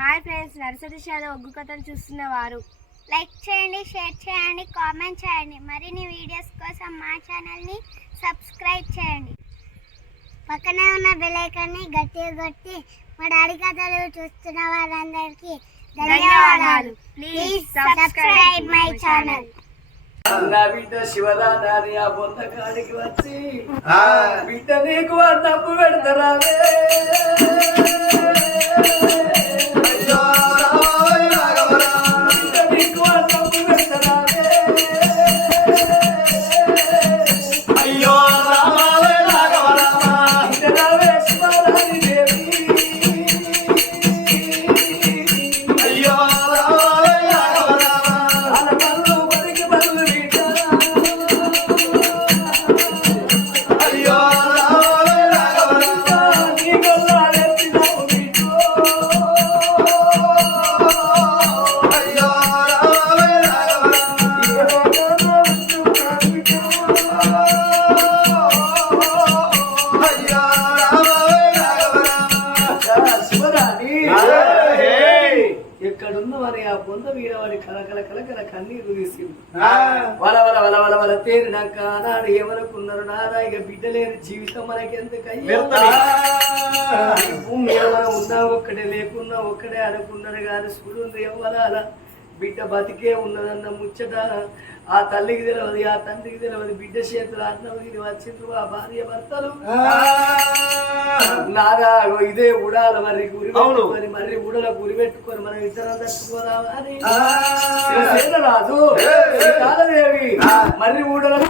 Hi friends nursery షాలో ఒగ్గు కథలు చూస్తున్న వారు. లైక్ చేయండి షేర్ చేయండి కామెంట్ చేయండి. మరిన్ని వీడియోస్ కోసం మా ఛానల్ని సబ్స్క్రైబ్ చేయండి. పక్కనే ఉన్న బెల్ ఐకాన్ని గట్టిగా కొట్టి మా డాడీ కథలు చూస్తున్న వారందరికీ ధన్యవాదాలు. ప్లీజ్ సబ్స్క్రైబ్ మై ఛానల్ నా బిడ్డ శివరాధారి ఆ బొంద కాడికి వచ్చి బిడ్డ నీకు అన్నప్పు పెడతారావే తేరినాక నాడు ఏమనుకున్నారు? నాదా ఇక బిడ్డ లేని జీవితం మనకి ఎందుకయ్యా ఈ భూమి మీద మనం ఉన్నా ఒక్కడే లేకున్నా ఒక్కడే అనుకున్నారు కానీ స్కూల్ ఎవ్వరాల బిడ్డ బతికే ఉన్నదన్న ముచ్చట. ఆ తల్లికి తెలియదు ఆ తండ్రికి తెలియదు బిడ్డ చేతులు అన్నం ఇది వచ్చిండ్రు ఆ భార్య భర్తలు. నాదా అగో ఇదే ఉడాల మరి గురి పెట్టుకొని మరి ఉడల గురి పెట్టుకొని మనం ఇద్దరం తట్టుకోదామా అని. రాజు కాలదేవి మరి ఊడలను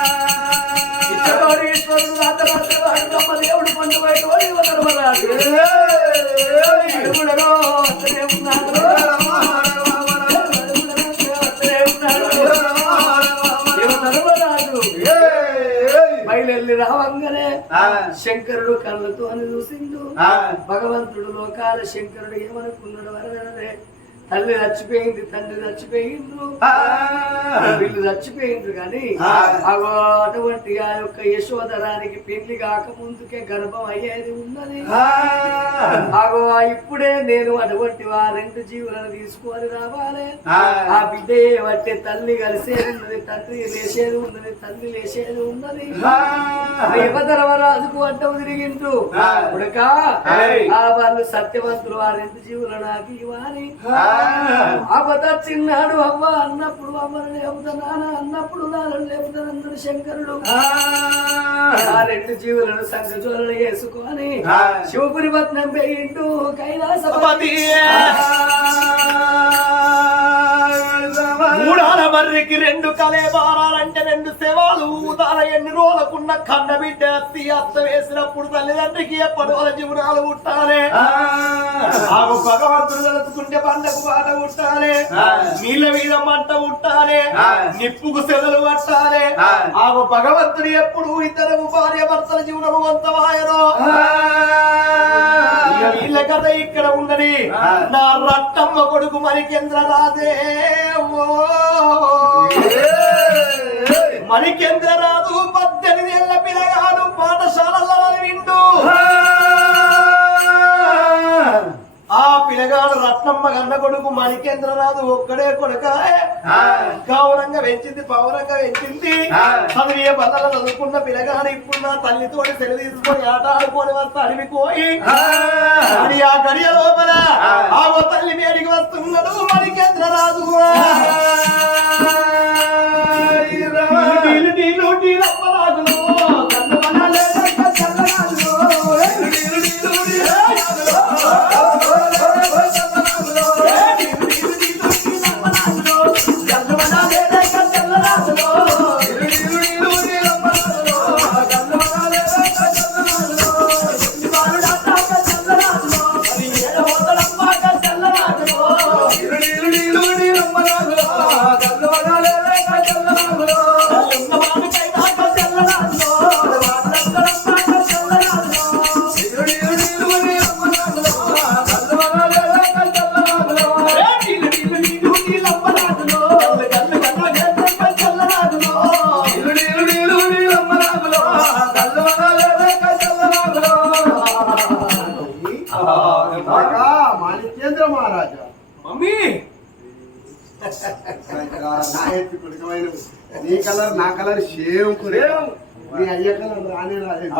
రావంగానే శంకరుడు కళ్ళతో అని చూసిండు భగవంతుడు లోకాల శంకరుడు ఏమనుకున్నాడు వరదనదే తల్లి చచ్చిపోయింది తండ్రి చచ్చిపోయిండ్రు. వీళ్ళు చచ్చిపోయిండ్రు కానీ అగో అటువంటి ఆ యొక్క యశోధరానికి పెళ్ళి కాక ముందుకే గర్భం అయ్యేది ఉన్నది. అగో ఇప్పుడే నేను అటువంటి ఆ రెండు జీవులను తీసుకొని రావాలి. ఆ. బిడ్డ బట్టే తల్లి కలిసేది ఉన్నది తండ్రి లేచేది ఉన్నది తల్లి లేచేది ఉన్నది. రేపధర్మరాజుకు అడ్డం తిరిగిండ్రు. ఉడక ఆ వాళ్ళు సత్యవంతులు ఆ రెండు జీవులు నాకు ఇవ్వాలి. ఆపద చిన్నాడు అవ్వ అన్నప్పుడు అవ్వను లేపుతా నాన్న అన్నప్పుడు నాన్న లేపుతానన్నాడు శంకరుడు ఆ. రెండు జీవులను సంఘజోలను వేసుకొని శివపురి పట్నం పెయింటూ కైలాసపతి మూడాల మర్రికి రెండు కలేబారాలంటే రెండు శవాలు. ఊదాల ఎన్ని రోజులకున్న కన్న బిడ్డ అత్తి అత్త వేసినప్పుడు తల్లిదండ్రికి ఎప్పటి వాళ్ళ జీవనాలు ఆగు భగవంతుడు తలుచుకుంటే పండకు బాట పుట్టాలి. నీళ్ళ మీద మంట పుట్టాలి. నిప్పుకు సెదలు పట్టాలి. ఆగు భగవంతుడు ఎప్పుడు ఇద్దరు భార్య భర్తల జీవనము వంతమాయనో ఇక వీళ్ళ కథ ఇక్కడ ఉన్నది నా రట్టమ్మ కొడుకు మణికేంద్ర రాదే ఓ. రాదు పద్దెనిమిది ఏళ్ళ పిల్లగాడు పాఠశాలలో విండు ఆ పిల్లగాడు రత్నమ్మ గన్న కొడుకు మణికేంద్రనాథు ఒక్కడే కొడుక గౌరంగా పెంచింది పౌరంగా పెంచింది చదివే బల్లలు చదువుకున్న పిల్లగాడు ఇప్పుడు నా తల్లితోటి సెలవు తీసుకొని ఆట ఆడుకొని వస్తే అడిగిపోయి అని ఆ గడియ లోపల ఆ తల్లి వేడికి వస్తున్నాడు మణికేంద్రరాజు నీళ్ళు నీళ్ళు నీళ్ళు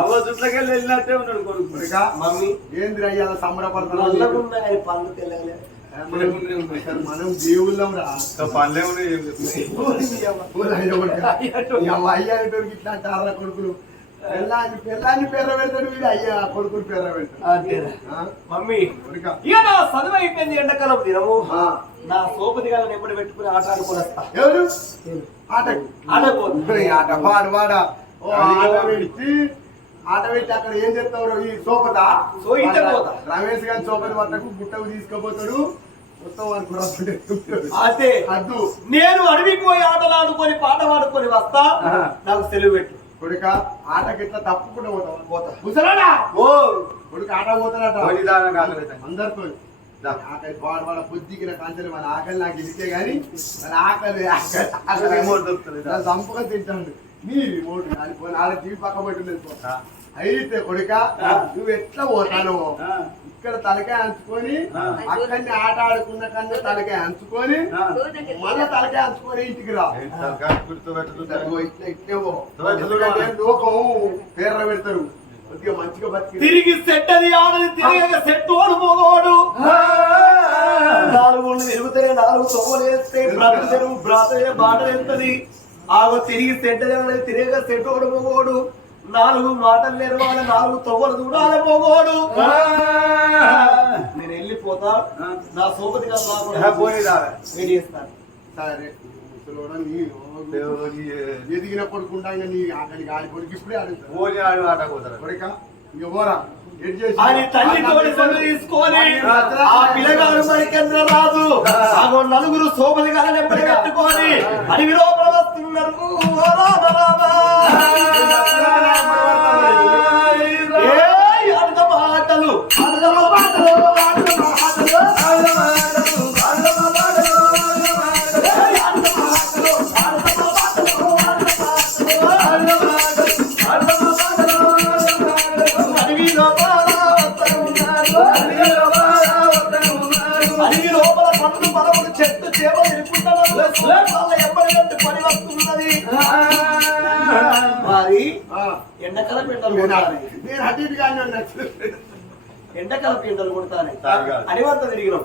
వెళ్ళినట్టే ఉన్నాడు కొడుకు. మమ్మీ ఏంది అయ్యాల సంబరపడుతున్నావు? నల్లగున్నా కానీ పళ్ళు తెల్లగలే మనం దేవుళ్ళం రా. పనులే అయ్య అయ్య అనేటోడికి ఇట్లా అంటారా కొడుకులు. పెళ్ళాన్ని పెళ్ళాన్ని పేర పెడతాడు వీడు అయ్యా కొడుకులు పేర పెడతాడు? మమ్మీ కొడుక. ఇక నా చదువు అయిపోయింది ఎండాకాలం దినము. నా సోపతి గారిని ఎప్పుడు పెట్టుకుని ఆట ఆడుకొని వస్తా ఎవరు ఆట. ఆడపోతుంది ఈ ఆట పాడు వాడ ఓ ఆట పెట్టి ఆట పెట్టి అక్కడ ఏం చెప్తావు ఈ సోపత సో ఇటే పోతా. రమేష్ గారి సోపతి పట్టకు గుట్టకు తీసుకుపోతాడు. అదే అద్దు. నేను అడవికి పోయి ఆటలు ఆడుకొని పాట పాడుకొని వస్తా. నాకు సెలవు పెట్టు. కొడుక ఆటకి ఇట్లా తప్పకుండా పోతా. ముసలాడా? ఓ కొడుకు ఆట పోతాడట. అందరితో. ఆకలి వాడు వాడ పొద్దుకిన కాంచెలు మన ఆకలి నాకు ఇదికే గాని మన ఆకలి ఆకలి. సంపగా తింటాడు. నీ టీవీ పక్క పెట్టులేదు. అయితే కొడుక. నువ్వు ఎట్లా పోతాను. ఇక్కడ తలకాయ అంచుకొని. అక్కడిని ఆట ఆడుకున్న కన్నా తలకాయ అంచుకొని. మళ్ళా తలకాయ అంచుకొని ఇంటికి రా. లోకం పేర్ర పెడతారు. కొద్దిగా మంచిగా బతికి తిరిగి సెట్ అది ఆడది తిరిగి సెట్ ఓడు మోగోడు నాలుగు తిరుగుతాయి నాలుగు తొమ్మలు వేస్తే బ్రతలు బాట వెళ్తుంది ఆగో తిరిగి సెట్ తిరిగి సెట్ ఓడు మోగోడు నాలుగు మాటలు నేర్వాలి నాలుగు తొవ్వలు చూడాలి మోగోడు నేను వెళ్ళిపోతా. నా సోపతి సరే. ఎదిగిన కొడుకుంటా నీ ఆకలి గాలి కొడుకు ఇప్పుడే అడుగుతా కొడుక ఇక పోరా. ఎడ్ చేసి అని తల్లి తోడి సొమ్ము తీసుకొని ఆ పిల్లగాడు మరికెంద్ర రాదు ఆగో నలుగురు సోపతి గారిని ఎప్పటి పెట్టుకొని అడవి లోపల వస్తున్నారు. రామ రామ. అడగ మాటలు అడగ మాటలు. ఎరుకుంటున్నారు వాళ్ళ ఎప్పటి నుండి పని వస్తున్నది మరి ఎండకాలం నేను కొడతానే. నేను అటు ఇటు కానీ ఉన్నట్టు ఎండకాలం ఎండలు కొడతానే. అనివంత తిరిగినాం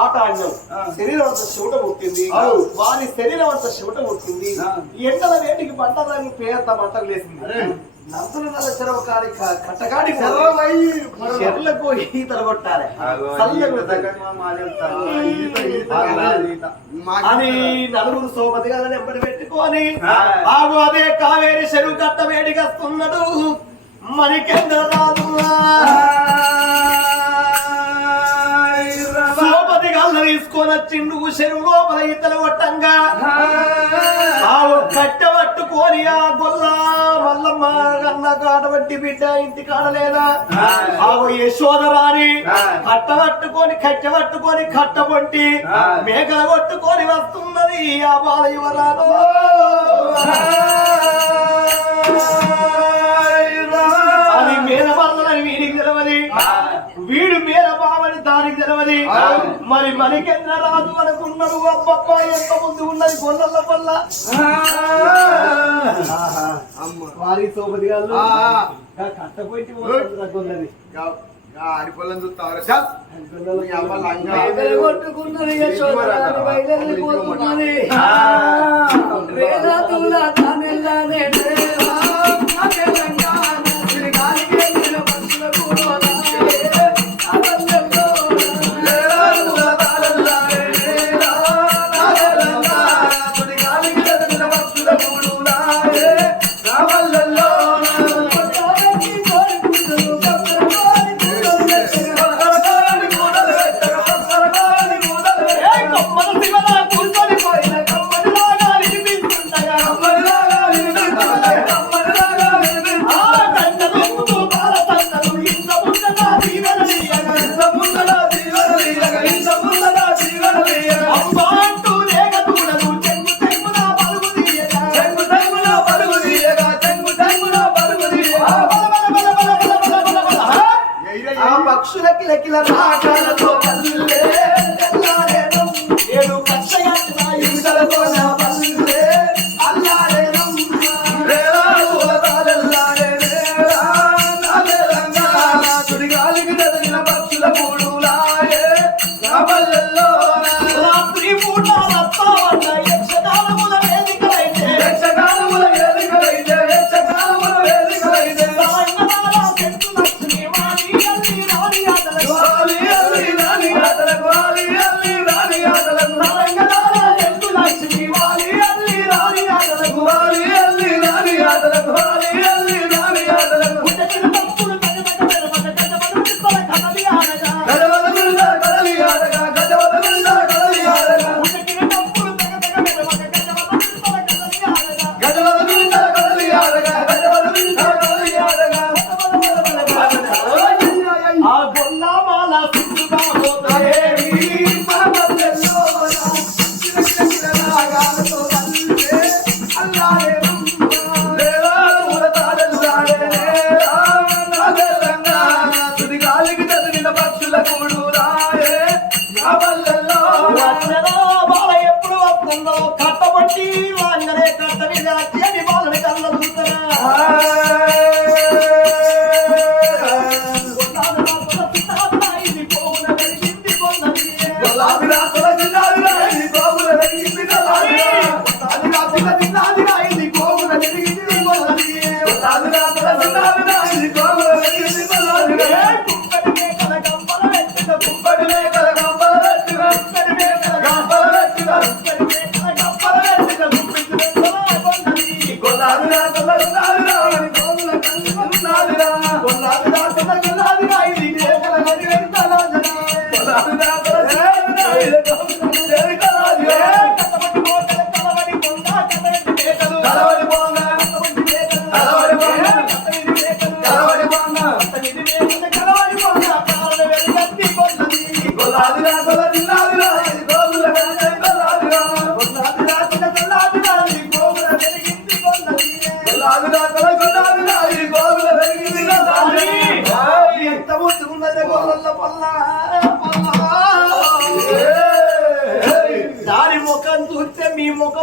ఆట ఆడినాం శరీరం అంతా చెమట పుట్టింది. వారి శరీరం అంతా చెమట పుట్టింది ఎండల వేటికి పంటదానికి పేద మంటలు లేసింది. నందుల నల్ల చెరవ కాడి క- కట్టకాడి సెలవై చెర్లకు ఈతలు కొట్టాలి. నలుగురు సోపతి గారిని ఎంబడి పెట్టుకొని ఆగు అదే కావేరి చెరువు కట్ట వేడికి వస్తున్నాడు మరికెంద రాదు సోపతి గల్ల తీసుకొని వచ్చిండు చెరువు లోపల ఈతలు కొట్టంగా. ఆవు కట్ట పట్టుకొని ఆ గొల్ల కాడబట్టి బిడ్డ ఇంటి కాడలేదా ఆవు యశోదరాని కట్ట పట్టుకొని కట్టె పట్టుకొని కట్ట పొట్టి మేకలు కొట్టుకొని వస్తున్నది ఆ బాల యువరాలు అది మేన మరలని వీడికి తెలవది. వీడు తెలవది మరి మనకెంత రాదు అనుకున్నాడు అబ్బబ్బ ఎంత ముందు ఉన్నది గొల్లల వల్ల వారి సోపతి గారు. కట్టపోయి కొట్టుకున్నది ఆ పక్షులకి లకిల రాకలతో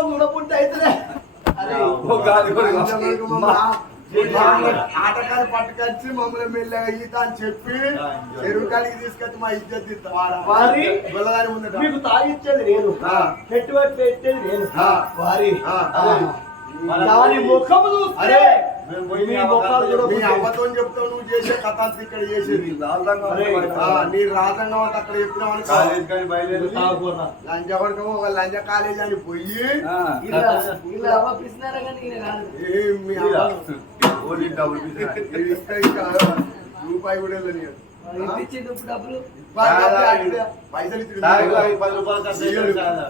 మీ ముఖం చూడకుంటే అయితే ఆటకాలు పట్టుకొచ్చి మమ్మల్ని మెల్లగా ఈత అని చెప్పి చెరువు కాడికి తీసుకొచ్చి మా ఇజ్జత్ ఉందట మీకు తాగిచ్చేది నేను. పెట్టుబడి పెట్టేది నేను. వారి. దాని ముఖం చూస్తే మీ చెప్తావు నువ్వు చేసే కథ ఇక్కడ చేసేది. నీ రాజంగం అక్కడ చెప్పినావు ఒక లంచ కాలేజ్ అని పోయి రూపాయి కూడా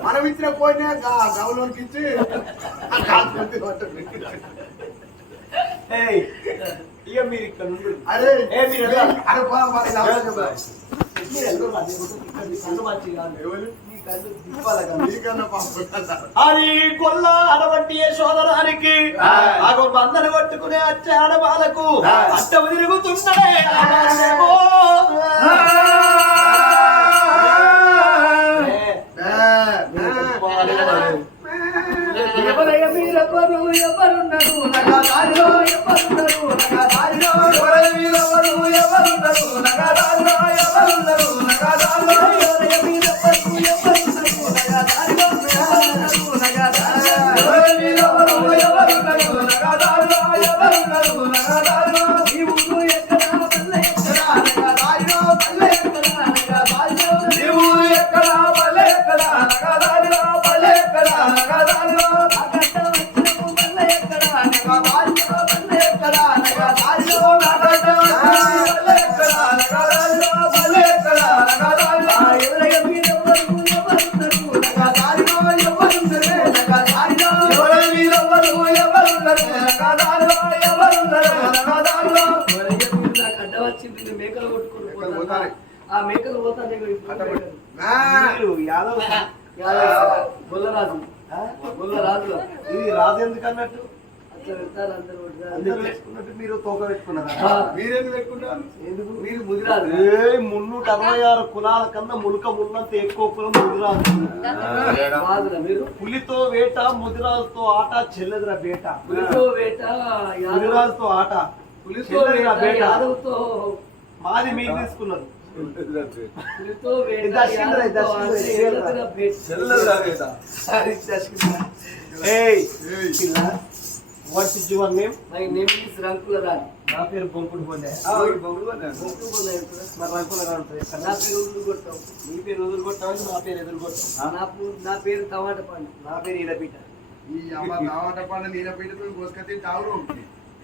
మనం ఇచ్చిన పోయినా గౌలోనికి ఇచ్చి ఆ కాల్చుకుంటే ఉంటుంది. ఏయ్, ఇక మీరు ఇక్కడ నుండి అరే ఏ మీరు? అరే పా, మరి ఇలా చెప్పు. మీరు రాదు? ఇక్కడ మీ కళ్ళు కాదు. కొల్ల సోదరానికి. ఆగో కొట్టుకునే వచ్చే ఆడవాళ్ళకు. అడ్డం తిరుగుతున్నాడే ఆడవాళ్ళేమో. ఎవరున్నారు? నగదారిలో ఎవరున్నారు? నగా దారిలో ఎవరున్నారు? నగదారిలో ఎవరున్నారు? నగదారిలో ఆ మేకలు యాదవ్ యాదవ్ గొల్లరాజు గొల్లరాజు ఇది ఎందుకు అన్నట్టు? మీరు తోక పెట్టుకున్నారా? ఆ, మీరేందుకు పెట్టుకుంటారు ఎందుకు? మీరు ముదిరాదు ఏ మున్నూట అరవై ఆరు కులాల కన్నా ములుక మున్నంత ఎక్కువ కులం మీరు. పులితో వేట ముదిరాజుతో ఆట చెల్లెదురా బేట. పులితో వేట ముదిరాజుతో ఆట పులితో యాదవ్తో మాది మీరు తీసుకున్నారు what is your name my name is రంకుల రాణి నా పేరు బొంకుడు. మరి రంకుల రాను ఉంటుంది. నా పేరు ఉర్లు కొట్టావు. నీ పేరు ఎదురు కొట్టావు? నా పేరు ఎదురు కొట్టావు? నా నా పేరు టమాటా పండు. నా పేరు ఈడబీట ఈ అమ్మ తావట పండు తావురు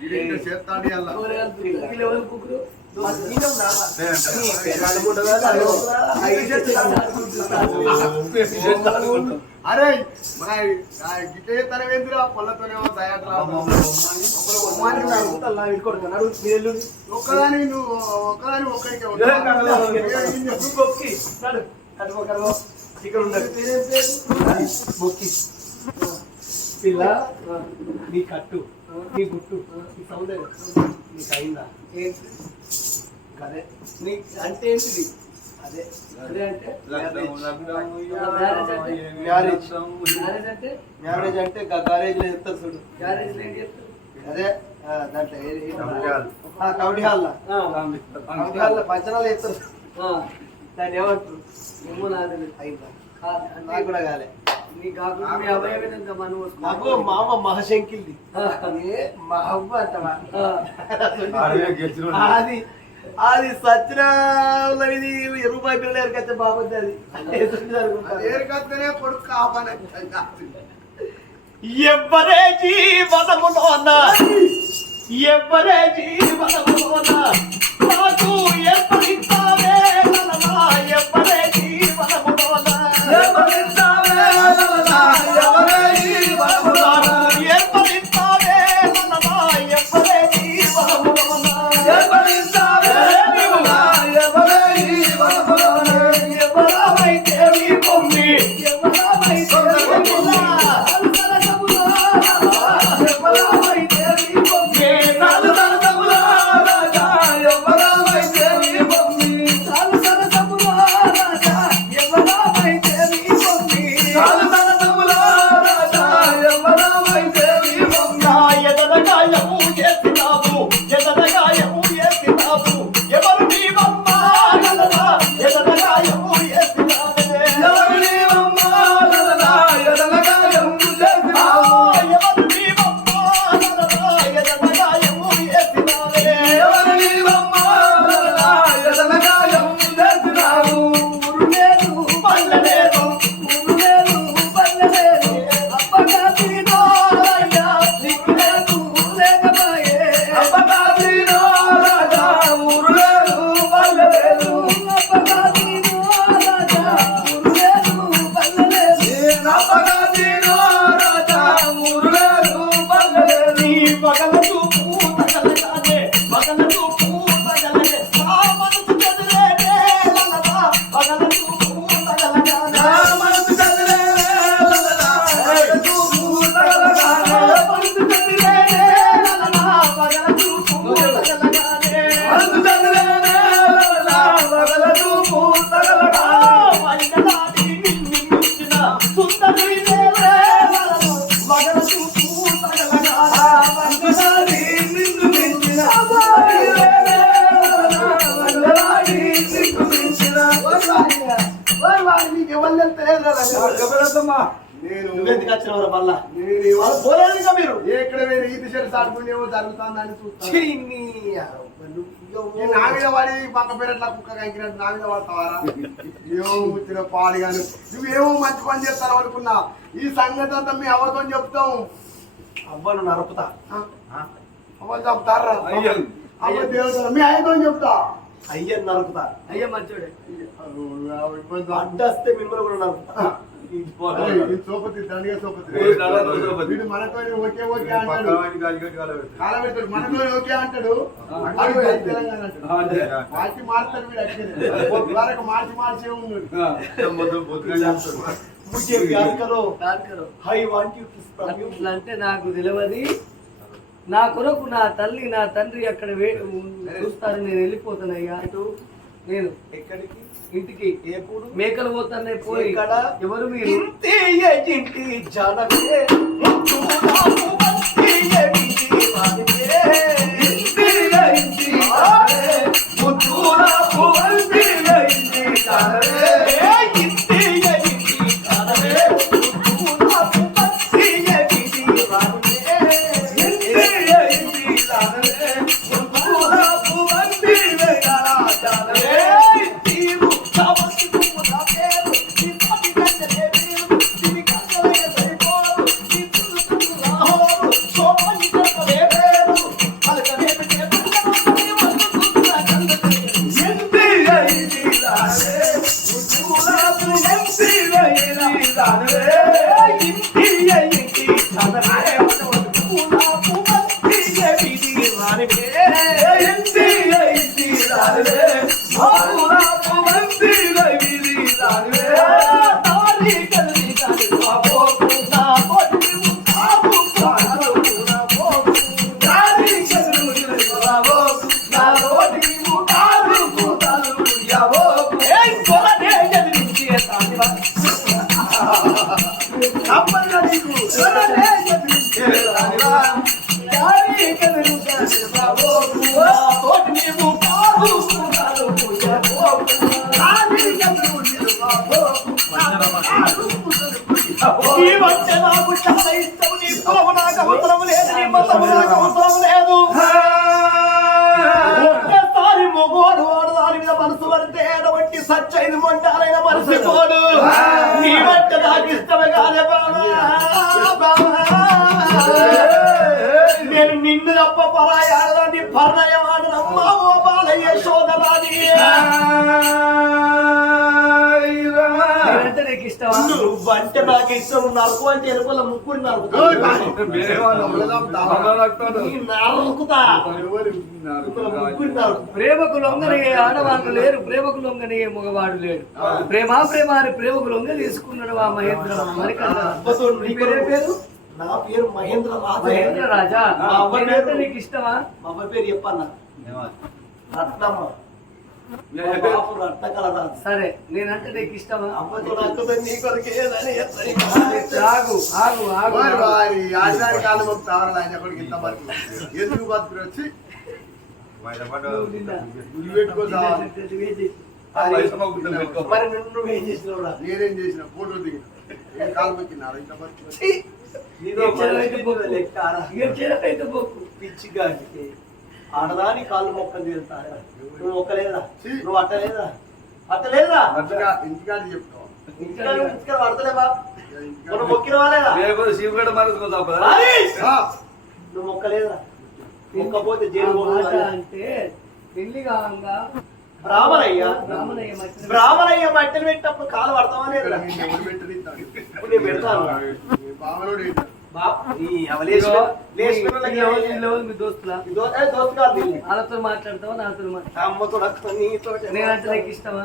ఇది ఇంకా చేస్తాడు అలా? కూరగాయలు కుక్కురు? అరే మన గిట్టే తనవేంద్ర పొల్లతోనే తయారు ఒక్కదాని నువ్వు ఒక్కదాని ఒక్కడికే ఇక్కడ ఉండదు పిల్ల నీ కట్టు నీ గుట్టు నీ సౌందర్యం నీకు అయిందా? ఏంటి? అదే నీ అంటే ఏంటిది? అదే. అదే అంటే మ్యారేజ్ మ్యారేజ్ అంటే మ్యారేజ్ అంటే? గారేజ్లో చెప్తారు చూడు. మ్యారేజ్ ఏం చేస్తారు అదే ఆ, దాంట్లో కబడ్డీ హాల్. ఆ, కబడ్డీ హాల్ పంచనాలు చెప్తారు. దాన్ని ఏమంటారు? ఏమో తెలియదు. అయిందా నాకు కూడా కాలే. మీ నాకు మహాశంకిల్ది. మా అవ్వ అది అది ఇది రూపాయి పిల్లలు ఎరకచ్చే బాగుంది అది. ఏరికత్తనే కొడుకు కాపని ఎవ్వరే జీవనములోన ఎవ్వరే జీవనములోన నాకు లలనా ఎవ్వరే జీవనములోన Hallelujah. పోలేదుగా మీరు? ఎక్కడ వేరే ఈ దిశ సాటుకునేమో జరుగుతుందని చూస్తాను. నీ ఈ నా మీద వాడి పక్క పెరట్లా కుక్క కంకినట్టు నా మీద పడతావారా ఏమో ముచ్చిన పాడు కానీ నువ్వేమో మంచి పని చేస్తావు అనుకున్నా. ఈ సంగతి అంతా మీ అవ్వతో చెప్తాం. అవ్వను నరుపుతా అవ్వ చెప్తారా? అవ్వ మీ అయ్యతో చెప్తా. అయ్యని నరుకుతా. అయ్యా మంచోడే. అడ్డస్తే మిమ్మల్ని కూడా నరుకుతా. సోపతి దండిగా సోపతి. వీడు మనతో ఓకే ఓకే అంటాడు. మనతో ఓకే అంటాడు. తెలంగాణ మార్చి మారుతాడు వీడు అట్లనే వరకు మార్చి ఉన్నాడు. అంటే నాకు తెలియదు నా కొరకు నా తల్లి నా తండ్రి అక్కడ చూస్తారు నేను వెళ్ళిపోతానయ్యా. నేను ఎక్కడికి? ఇంటికి మేకలు పోతానే పోయి ఎక్కడ? ఎవరు మీరు ఇంతే ఎజింటి జనమే ముద్దు నాకు నేను నిన్ను తప్ప పరాయాలని పర్ణయమాడు నమ్మా ఓ బాలయ్య సోదరాని నేనంటే నీకు ఇష్టమా? నువ్వంటే నాకు ఇష్టం. నరుకు అంటే నరుకుతా. ప్రేమకు లొంగని ఆడవాళ్ళు లేరు ప్రేమకు లొంగని మగవాడు లేడు. ప్రేమ ప్రేమ అని ప్రేమకు లొంగ తీసుకున్నాడు ఆ మహేంద్ర పేరు? పేరు? నా పేరు మహేంద్ర రాజు. మహేంద్ర రాజా? మా నేనంటే పేరు- నీకు ఇష్టమా? మా అమ్మ పేరు చెప్పన్న రత్నమ్మ. సరే నేనంటే నీకు ఇష్టమా? ఆగు ఆగు ఆగు. కాలం ఆయన ఇంత ఎందుకు వచ్చి. మరి నువ్వు నేనేం చేసిన? ఫోటో దిగిన. ఏం కాలు పెట్టినారు ఇంత బతుకు మనిషి పోకు. పిచ్చి గాడికి. ఆడదాని కాళ్ళు మొక్కలు తీరుతారా నువ్వు మొక్కలేదా ఛీ. నువ్వు అట్టలేదా అట్టలేదా ఇంటికా ఇంటికాడ చెప్తావు? నువ్వు పడతలేవా ఇంటికాడ మొక్కిన వాళ్ళేదా హరీష్! ఆ, నువ్వు మొక్కలేదా మొక్కపోతే జైలు అంటే పెళ్ళి కావంగా బ్రాహ్మణయ్య. బ్రాహ్మణయ్య మట్టెలు పెట్టినప్పుడు కాలు పడతావా లేదా? ఇప్పుడు నేను పెడతాను. వాళ్ళతో మాట్లాడతావా? నాతో నాకు ఇష్టమా?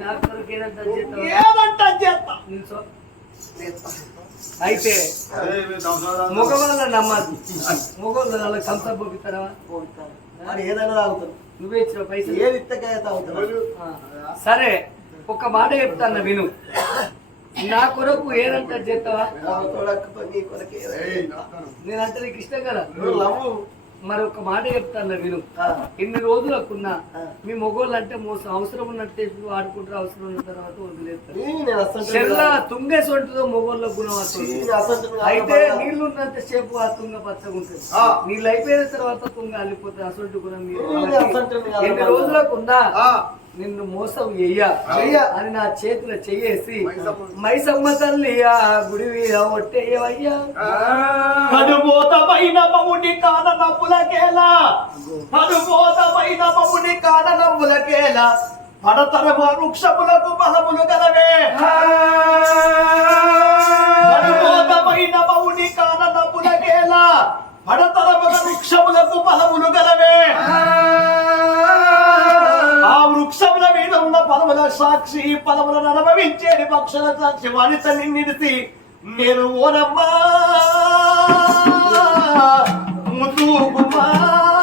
నాకు. అయితే మగవాళ్ళ నమ్మద్దు మగవాళ్ళు వాళ్ళకి పోపిస్తారా? ఏదైనా నువ్వే ఇచ్చిన పైసలు. ఏది ఇత్తకాయ తాగుతాను ఆ. సరే ఒక మాట చెప్తాను విను. నా కొరకు ఏదంటే నవ్వుతాను. నేనంటే నీకు ఇష్టం కదా? మరి ఒక మాట చెప్తాను విను. ఆ. ఇన్ని రోజులకున్నా ఆ. మీ మొగోళ్ళు అంటే మోసం. అవసరం ఉన్నట్టు చెప్పి వాడుకుంటారు అవసరం ఉన్న తర్వాత వదిలేస్తారు. తుంగేసి ఉంటుందో మొగోళ్ళ గుణం అయితే నీళ్ళు ఉన్నంత సేపు ఆ తుంగ పచ్చగా ఉంటుంది. ఆ. నీళ్ళు అయిపోయిన తర్వాత తుంగ అల్లిపోతుంది అసలు గుణం ఎన్ని. రోజులకున్నా ఆ, నిన్ను మోసం చెయ్య చెయ్య. అని నా చేతిలో చెయ్యేసి మైసమ్మ. తల్లి ఆ గుడి మీద ఒట్టేయవయ్యా. ఆ, కడుబోతమైన మముని కాన నవ్వులకేలా. కడుబోతమైన మముని కాన నవ్వులకేలా. పడతరమ వృక్షములకు బలములు గలవే. కడుబోతమైన మౌని కాన నవ్వులకేలా. పడతరమ వృక్షములకు బలములు గలవే. ఆ వృక్షముల మీద ఉన్న పదముల సాక్షి పదములను అనుభవించేది పక్షుల సాక్షి వారి తల్లి నిడిసి నేను ఓరమ్మా ముతూ కుమార్